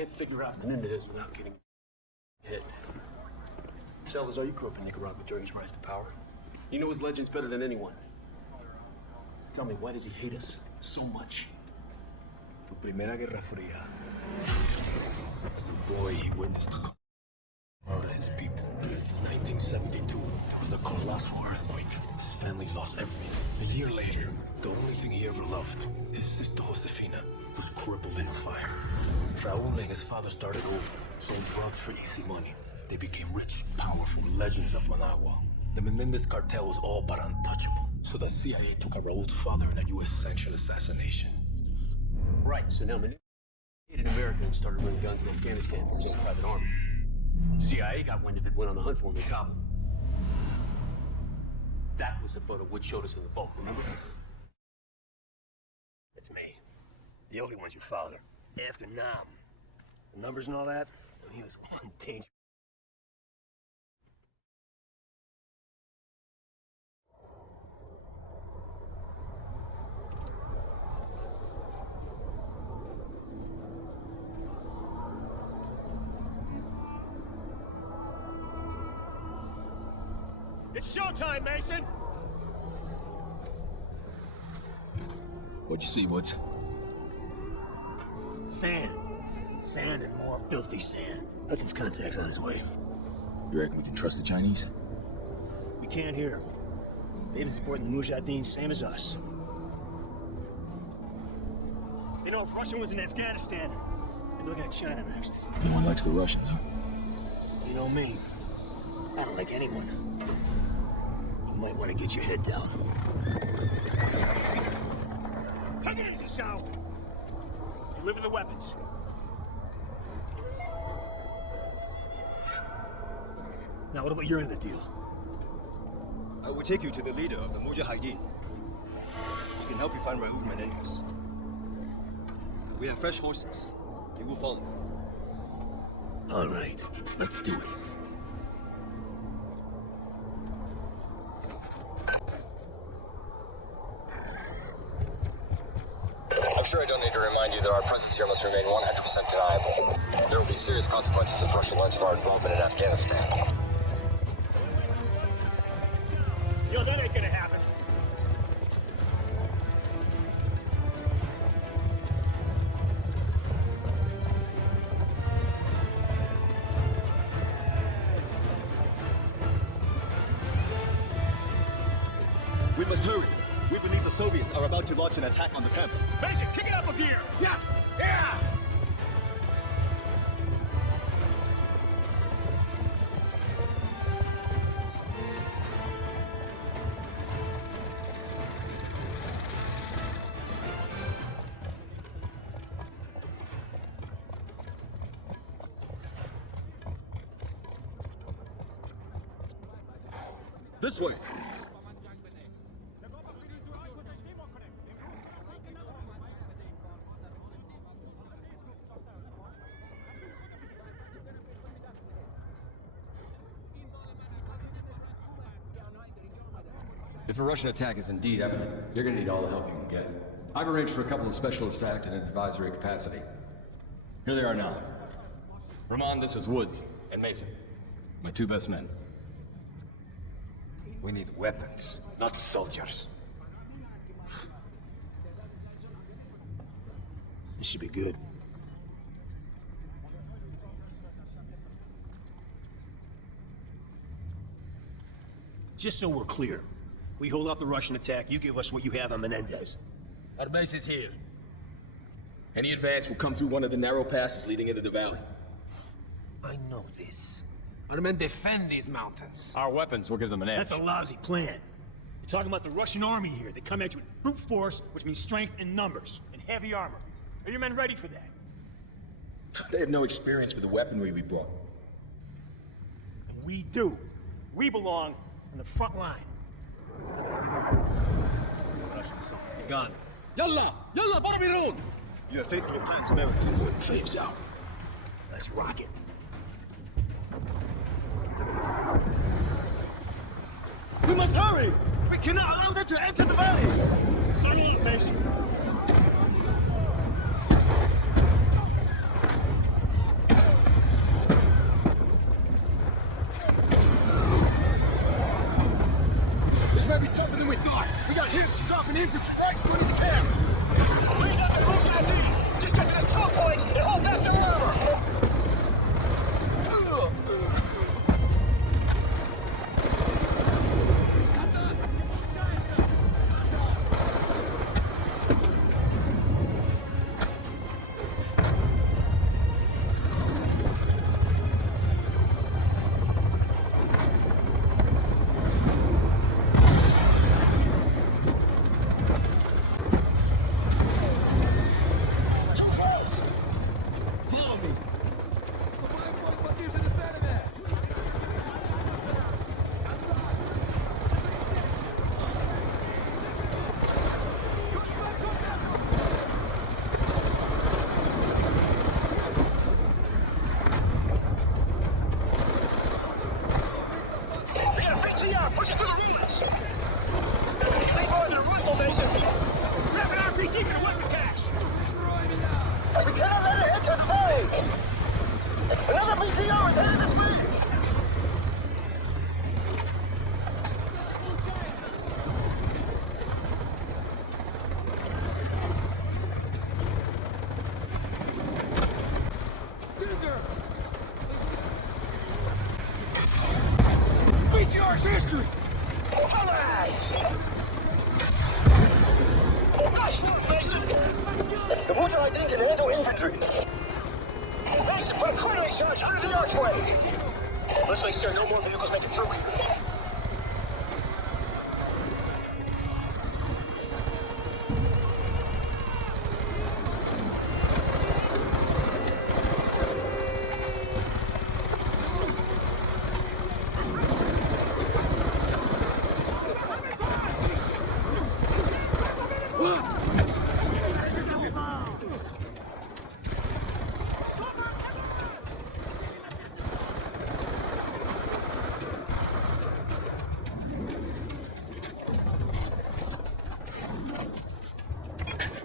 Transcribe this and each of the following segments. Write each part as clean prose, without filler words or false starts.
can't figure out Menendez without getting hit. Salazar, you grew up in Nicaragua during his rise to power. You know his legends better than anyone. Tell me, why does he hate us so much? Tu primera guerra fría. As a boy, he witnessed the murder of his people. 1972. It was a colossal earthquake. His family lost everything. A year later, the only thing he ever loved, his sister Josefina, was crippled in a fire. Raul and his father started over, sold drugs for easy money. They became rich, powerful legends of Managua. The Menendez cartel was all but untouchable, so the CIA took out Raul's father in a U.S.-sanctioned assassination. Right, so now Menendez hated America and started running guns in Afghanistan for his own private army. CIA got wind of it, went on the hunt for him in Kabul. That was the photo Wood showed us in the boat, remember? It's me. The only one's your father. After Nam. The numbers and all that, he was one danger. It's showtime, Mason! What'd you see, Woods? Sand. Sand and more filthy sand. Hudson's contact's on his way. You reckon we can trust the Chinese? We can't hear him. They've been supporting the Mujahideen, same as us. You know, if Russia was in Afghanistan, they're looking at China next. No one likes the Russians, huh? You know me. I don't like anyone. You might want to get your head down. Take it easy, Sal. Deliver the weapons. Now, what about your end of the deal? I will take you to the leader of the Mujahideen. He can help you find Raul Menendez. We have fresh horses. They will follow. All right, let's do it. I'm sure I don't need to remind you that our presence here must remain 100% deniable. There will be serious consequences if Russia learns of our involvement in Afghanistan. Yo, that ain't gonna happen. We must hurry. We believe the Soviets are about to launch an attack on the camp. Mason, kick it up a gear! Yeah! Yeah! This way! If a Russian attack is indeed imminent, you're gonna need all the help you can get. I've arranged for a couple of specialists to act in an advisory capacity. Here they are now. Ramon, this is Woods, and Mason. My two best men. We need weapons, not soldiers. This should be good. Just so we're clear, we hold off the Russian attack, you give us what you have on Menendez. Our base is here. Any advance will come through one of the narrow passes leading into the valley. I know this. Our men defend these mountains. Our weapons will give them an edge. That's a lousy plan. You're talking about the Russian army here. They come at you with brute force, which means strength in numbers, and heavy armor. Are your men ready for that? They have no experience with the weaponry we brought. And we do. We belong on the front line. Russians, gone. Yalla! Yalla, Barbirun! You have faith in your plans, America. Flames out. Let's rock it. We must hurry! We cannot allow them to enter the valley! Salute, Mason. might be tougher than we thought. We got hits dropping infantry right in front of the camp. Bring down the group ID! Just get to the control points and hold back their armor! BTR's history! Alright! Nice move, Mason! The Mujahideen can handle infantry! Mason, put a clearing charge under the archway! Let's make sure no more vehicles make it through here.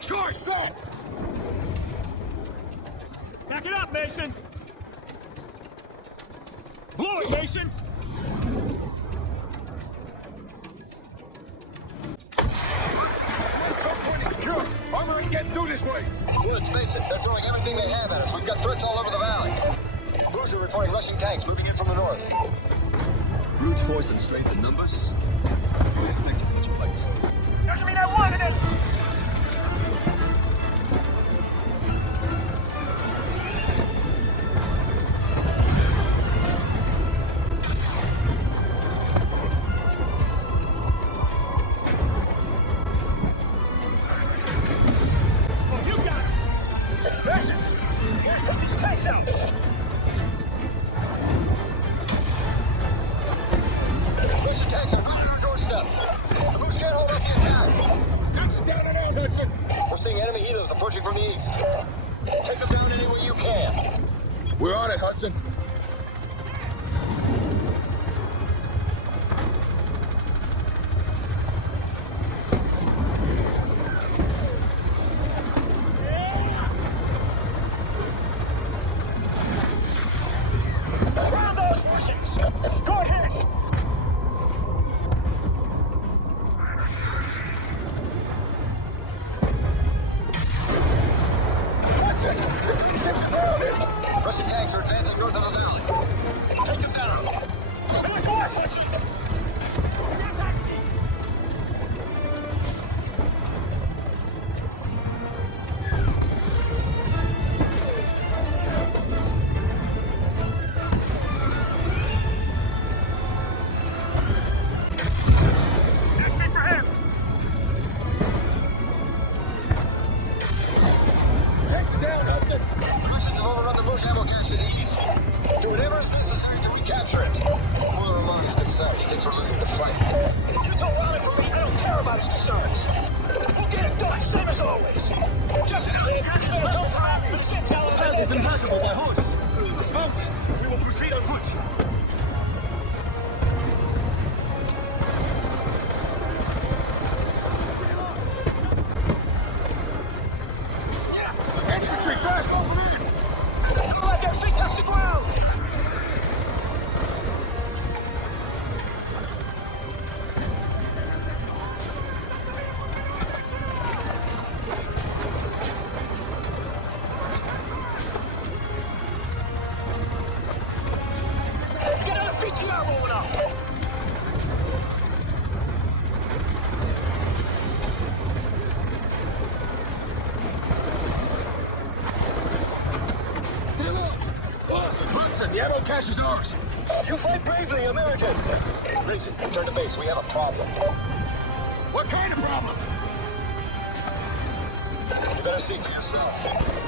Charge, sir! Back it up, Mason! Blow it, Mason! Secure! Armor ain't getting through this way! Woods, Mason, they're throwing everything they have at us. We've got threats all over the valley. Boozer reporting Russian tanks moving in from the north. Brute force and strength in numbers? We expected such a fight. Doesn't mean I wanted it! We're seeing enemy helos approaching from the east. Take them down any way you can. We're on it, Hudson. Ground those Russians! Go ahead! Russian tanks are advancing north of the valley. Take them down. Coming towards us! Russians have overrun the Bush ammo cache to the east. Do whatever is necessary to recapture it. Muller alone is concerned. He thinks we're losing the fight. You told Ronnie for me I don't care about his concerns. We'll get it done, same as always. Just tell him you're going to go for it. The path is impassable by horse. Smoke, we will proceed on foot. Infantry, fast over in! Let their feet touch the ground! The ammo cache is ours. You fight bravely, American. Ryzen, return to base. We have a problem. What kind of problem? Better see for yourself.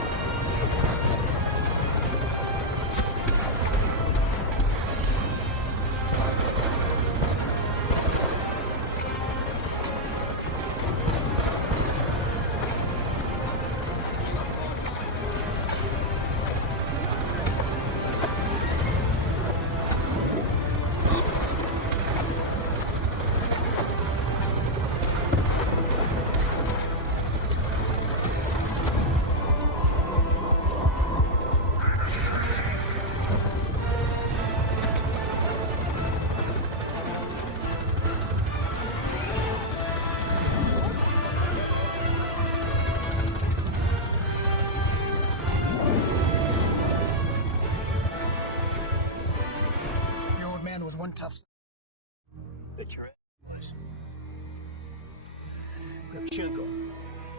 One tough. Bet your ass was. Kravchenko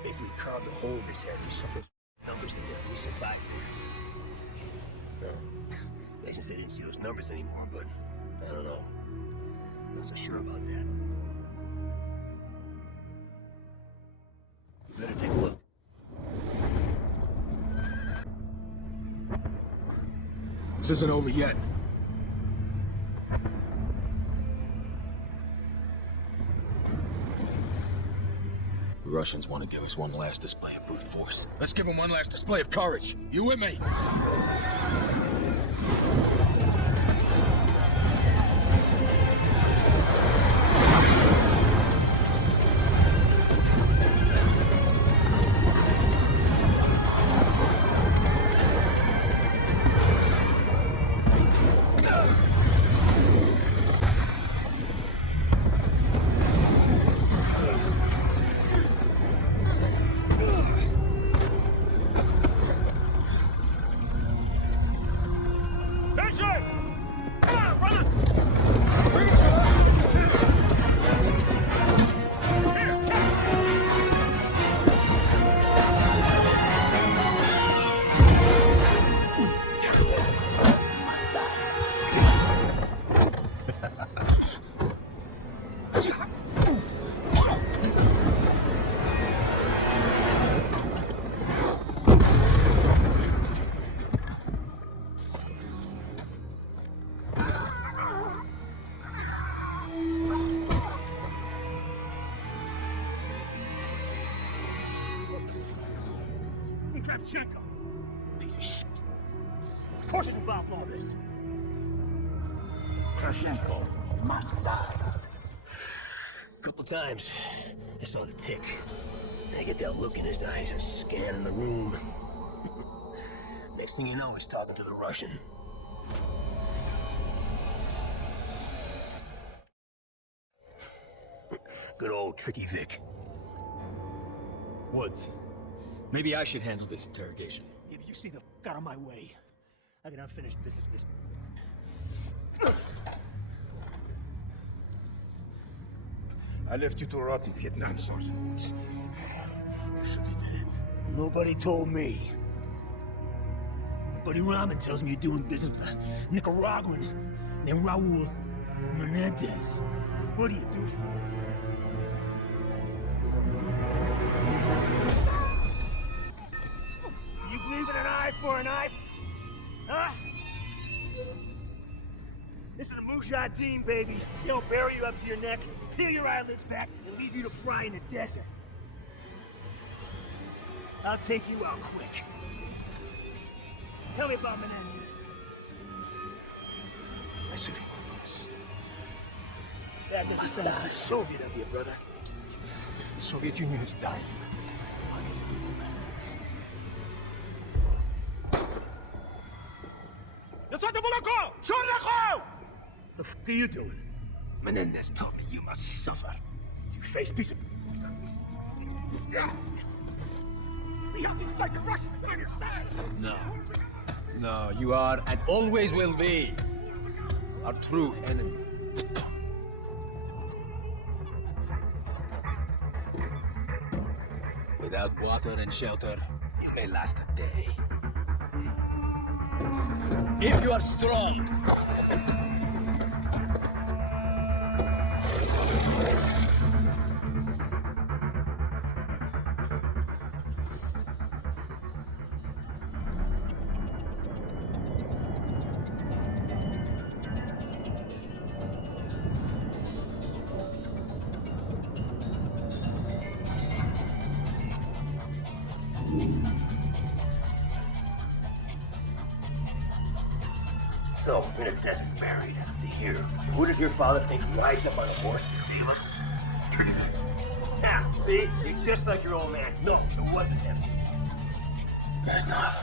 basically carved a hole in his head and shoved those numbers in there. We survived that. Well, Mason said he didn't see those numbers anymore, but I don't know. Not so sure about that. You better take a look. This isn't over yet. The Russians want to give us one last display of brute force. Let's give them one last display of courage. You with me? Kravchenko! Piece of shit. Of course he's involved in all this. Kravchenko must die. A couple times, I saw the tick. I get that look in his eyes, a scanning the room. Next thing you know, he's talking to the Russian. Good old Tricky Vic. Woods, maybe I should handle this interrogation. If you see the f*** out of my way, I got unfinished business with this. I left you to rot in Vietnam, source. You should be dead. Nobody told me. Buddy Rahman tells me you're doing business with a Nicaraguan named Raul Menendez. What do you do for him? You believe in an eye for an eye? Huh? This is a Mujahideen, baby. They'll bury you up to your neck, peel your eyelids back, and leave you to fry in the desert. I'll take you out quick. Tell me about Menendez. I said he was. That doesn't sound too Soviet of you, brother. The Soviet Union is dying. The f*** are you doing? Menendez told me you must suffer. You face piece of... You have to fight the Russians on your side! No. No, you are and always will be our true enemy. Without water and shelter, you may last a day. If you are strong. So, in a desert buried to here, who does your father think rides up on a horse to save us? Yeah, see? You're just like your old man. No, it wasn't him. It's not.